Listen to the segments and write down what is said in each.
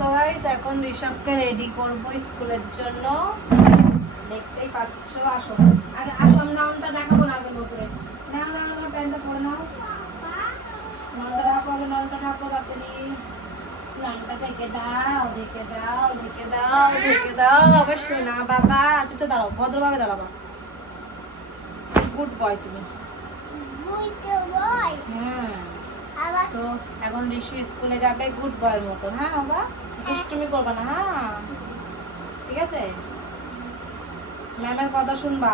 তো গাইস এখন ঋষভকে রেডি করব স্কুলের জন্য। দেখতেই পাচ্ছ, আসো আগে আসো, আমি নামটা দেখাবো না আগে বকুরে। নাও নাও নাও, প্যান্টটা পরে নাও, নলটা ঢাকো আগে, নলটা ঢাকো তাড়াতাড়ি, নলটা ঢেকে দাও, ঢেকে দাও, ঢেকে দাও, ঢেকে দাও। আবার শোনা বাবা, চুপচাপ দাঁড়াও, ভদ্রভাবে দাঁড়াবা। গুড বয় তুমি। হ্যাঁ, তো এখন ঋষু স্কুলে যাবে গুড বয়ের মতো। হ্যাঁ বাবা, দুষ্টুমি করবা না। হ্যাঁ ঠিক আছে, ম্যামের কথা শুনবা।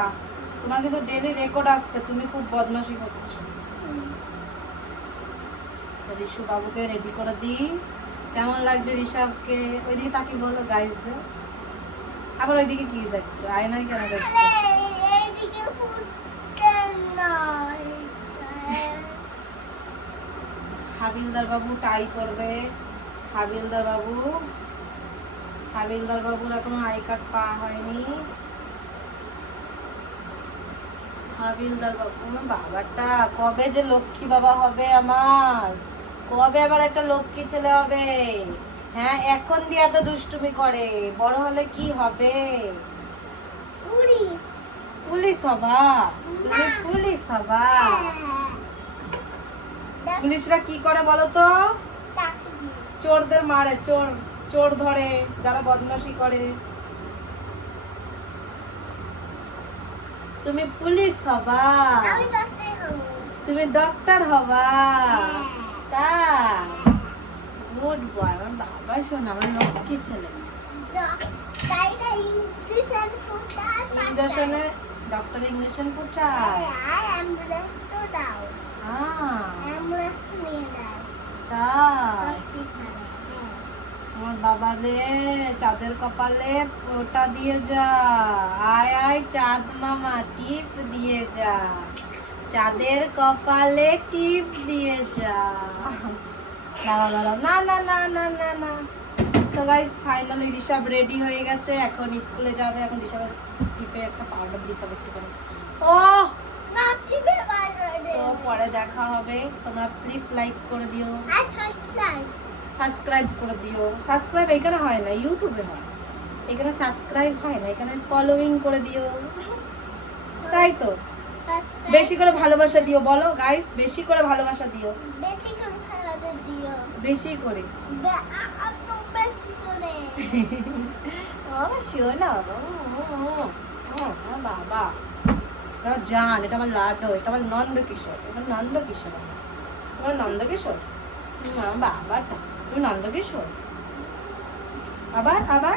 তোমার কিন্তু ডেইলি রেকর্ড আসছে, তুমি খুব বদমাশি করছো। ঋষু বাবুকে রেডি করে দিই। কেমন লাগছে ঋষভকে? ওইদিকে তাকে বলো গাইসদের। আবার ওইদিকে কি দেখছো? আয়নায় কেন দেখছো? হাবিলদার বাবু টাই করবে। হাবিলদার বাবুর এখনো আই কার্ড পাওয়া হয়নি। হাবিলদার বাবু বাবাটা কবে যে লক্ষ্মী বাবা হবে আমার, কবে আবার একটা লক্ষ্মী ছেলে হবে। হ্যাঁ, এখন দিয়ে এত দুষ্টুমি করে, বড় হলে কি হবে? পুলিশ হবা? তুমি পুলিশ হবা? পুলিশরা কি করে বলো তো? চোরদের মারে, চোর ধরে, যারা বদমাশি করে। তুমি পুলিশ হবা? তুমি ডক্টর হবা? তাই গুড বয়, আমার বাবা শোনা, আমার লক্ষ্মী ছেলে। ইঞ্জেকশনে ডক্টর ইঞ্জেকশন কোথায়? আমার বাবা রে চাঁদের কপালে ওটা দিয়ে যা, আয় আয় চাঁদ মামা টিপ দিয়ে যা, চাঁদের কপালে টিপ দিয়ে যা। দাঁড়াও, না না না না না না। তো গাইস ফাইনালি ঋষভ রেডি হয়ে গেছে, এখন স্কুলে যাবে। এখন ঋষভের টিপে একটা পাউডার দিতে হবে একটু করে। ও তো পরে দেখা হবে। তোমরা প্লিজ লাইক করে দিও, সাবস্ক্রাইব করে দিও। সাবস্ক্রাইব এখানে হয় না, ইউটিউবে হয়। এখানে সাবস্ক্রাইব হয় না, এখানে ফলোইং করে দিও। তাই তো, বেশি করে ভালোবাসা দিও। বলো গাইস, বেশি করে ভালোবাসা দিও, বেশি করে। বাবা জান, এটা আমার লাড্ডু, এটা আমার নন্দকিশোর, এটা নন্দকিশোর, আমার নন্দকিশোর। বাবাটা তুমি নন্দকিশোর। আবার আবার